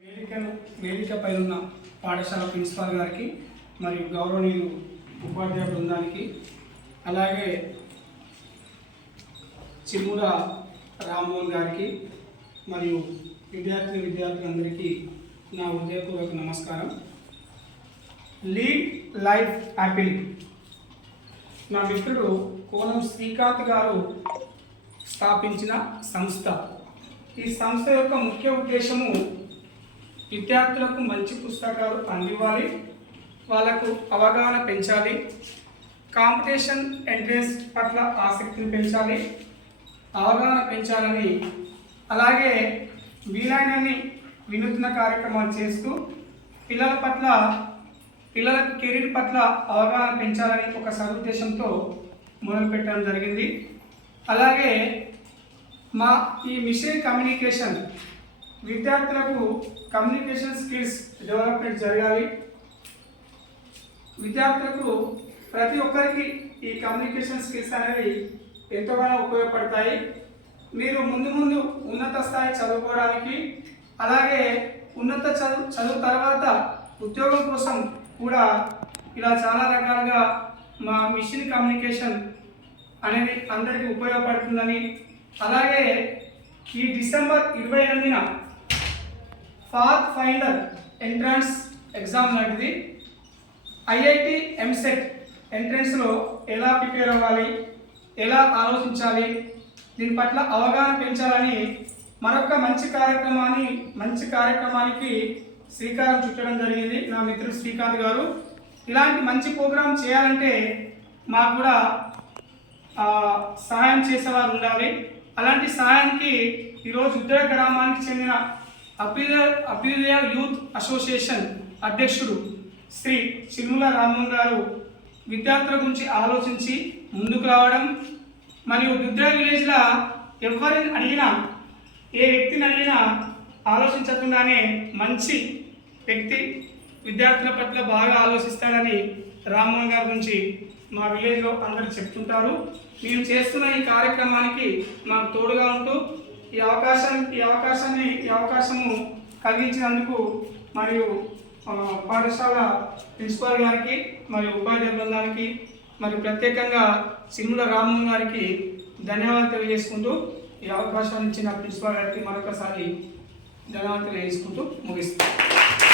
వేదికపై ఉన్న పాఠశాల ప్రిన్సిపాల్ గారికి మరియు గౌరవనీయులు ఉపాధ్యాయ బృందానికి అలాగే చిరుమూల రామ్మోహన్ గారికి మరియు విద్యార్థులందరికీ నా హృదయపూర్వక నమస్కారం. లీడ్ లైఫ్ యాపిల్ నా మిత్రుడు కోనం శ్రీకాంత్ గారు స్థాపించిన సంస్థ. ఈ సంస్థ యొక్క ముఖ్య ఉద్దేశము విద్యార్థులకు మంచి పుస్తకాలు అందివ్వాలి, వాళ్ళకు అవగాహన పెంచాలి, కాంపిటీషన్ ఎంట్రెన్స్ పట్ల ఆసక్తిని పెంచాలి, అవగాహన పెంచాలని, అలాగే వీలైనన్ని వినూత్న కార్యక్రమాలు చేస్తూ పిల్లల కెరీర్ పట్ల అవగాహన పెంచాలని ఒక సదుద్దేశంతో మొదలుపెట్టడం జరిగింది. అలాగే ఈ మిషన్ కమ్యూనికేషన్ విద్యార్థులకు కమ్యూనికేషన్ స్కిల్స్ డెవలప్మెంట్ జరగాలి. విద్యార్థులకు ప్రతి ఒక్కరికి ఈ కమ్యూనికేషన్ స్కిల్స్ అనేవి ఎంతగానో ఉపయోగపడతాయి. మీరు ముందు ఉన్నత స్థాయి చదువుకోవడానికి, అలాగే ఉన్నత చదువు తర్వాత ఉద్యోగం కోసం కూడా ఇలా చాలా రకాలుగా మా మిషన్ కమ్యూనికేషన్ అనేది అందరికీ ఉపయోగపడుతుందని, అలాగే ఈ డిసెంబర్ 28న పాత్ ఫైండర్ ఎంట్రన్స్ ఎగ్జామ్ లాంటిది IIT MCET ఎంట్రన్స్లో ఎలా ప్రిపేర్ అవ్వాలి, ఎలా ఆలోచించాలి, దీని పట్ల అవగాహన పెంచాలని మరొక మంచి కార్యక్రమానికి శ్రీకారం చుట్టడం జరిగింది నా మిత్రుడు శ్రీకాంత్ గారు. ఇలాంటి మంచి ప్రోగ్రాం చేయాలంటే మాకు కూడా సహాయం చేసేవారు ఉండాలి. అలాంటి సహాయానికి ఈరోజు ఉత్తర గ్రామానికి చెందిన అభ్యుదయ యూత్ అసోసియేషన్ అధ్యక్షుడు శ్రీ చిరుమూల రామ్మోహన్ గారు విద్యార్థుల గురించి ఆలోచించి ముందుకు రావడం, మరియు దుద్రా విలేజ్లో ఎవరిని అడిగినా, ఏ వ్యక్తిని అడిగినా ఆలోచించకుండానే మంచి వ్యక్తి, విద్యార్థుల పట్ల బాగా ఆలోచిస్తాడని రామ్మోహన్ గారి గురించి మా విలేజ్లో అందరూ చెప్తుంటారు. మేము చేస్తున్న ఈ కార్యక్రమానికి మాకు తోడుగా ఉంటూ ఈ అవకాశము కలిగించినందుకు మరియు పాఠశాల ప్రిన్సిపాల్ గారికి మరియు ఉపాధ్యాయ బృందానికి మరియు ప్రత్యేకంగా చిరుమూల రామ్మోహన్ గారికి ధన్యవాదాలు తెలియజేసుకుంటూ ఈ అవకాశాన్ని ఇచ్చిన ప్రిన్సిపాల్ గారికి మరొకసారి ధన్యవాదాలు తెలియజేసుకుంటూ ముగిస్తాను.